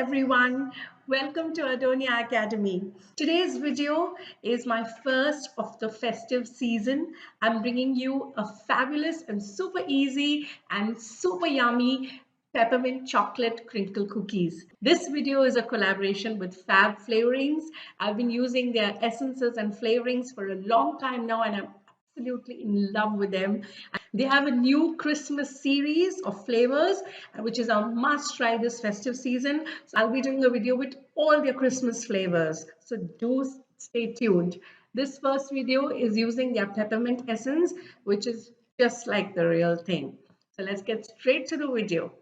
everyone. Welcome to Adoniya Academy. Today's video is my first of the festive season. I'm bringing you a fabulous and super easy and super yummy peppermint chocolate crinkle cookies. This video is a collaboration with Fab Flavorings. I've been using their essences and flavorings for a long time now, and I'm absolutely in love with them. They have a new Christmas series of flavors, which is a must try this festive season. So I'll be doing a video with all their Christmas flavors. So do stay tuned. This first video is using their peppermint essence, which is just like the real thing. So let's get straight to the video.